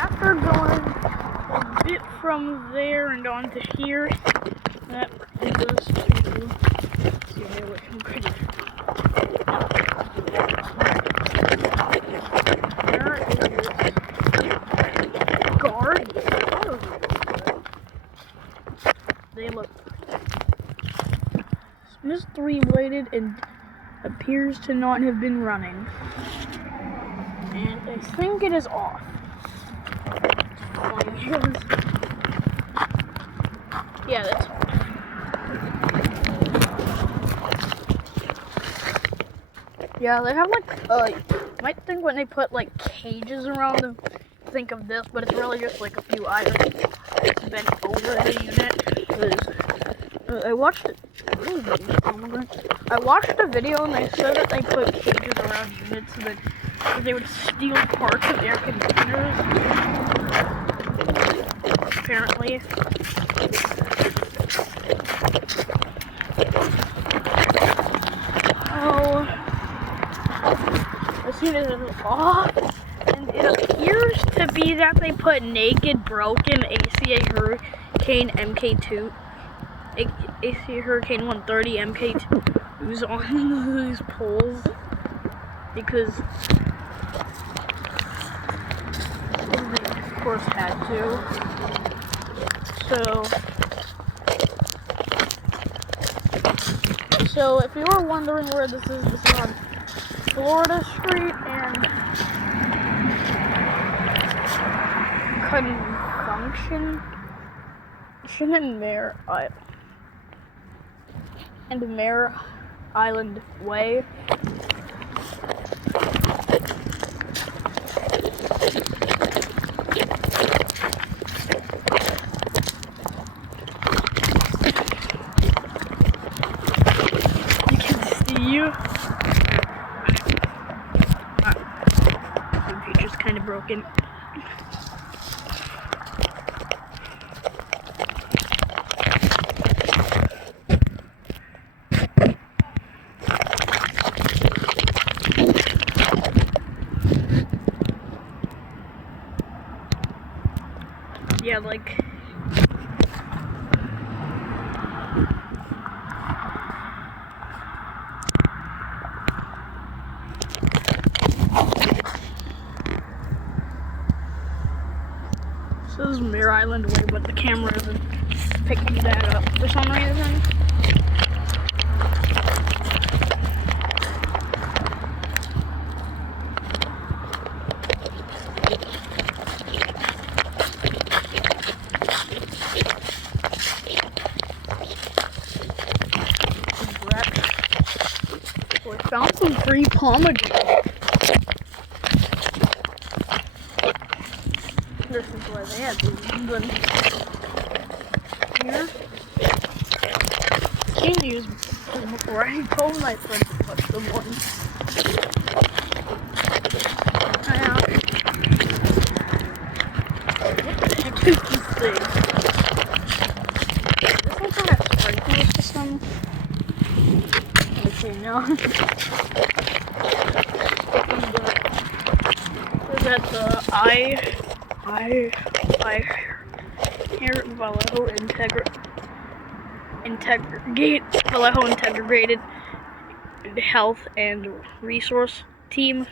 After going a bit from there and on to here, that brings us to see here, which I'm pretty sure. There is guards. They look Miss 3 waited and appears to not have been running. And I think it is off. Yeah, that's off. Yeah, they have like, you might think when they put like cages around them, think of this, but it's really just like a few items bent over the unit. I watched it. I watched a video and they said that they put cages around units so that they would steal parts of air conditioners. Apparently. Oh, as soon as it's off, and it appears to be that they put naked, broken ACA Hurricane MK2. ACA Hurricane 130 MK2s on these poles because they of course had to. So if you were wondering where this is on Florida Street and Conjunction and Mare Island Way. You can see the feature's kind of broken. Yeah, like this is Mare Island Way, but the camera isn't picking that up for some reason. We found some free pomegranate. This is where they had these. But here, seen these before. I told my friend to put them on. What the heck is this thing? Is this some kind of sprinkler system? Okay, now. Is that the Vallejo Integrated Health and Resource Team.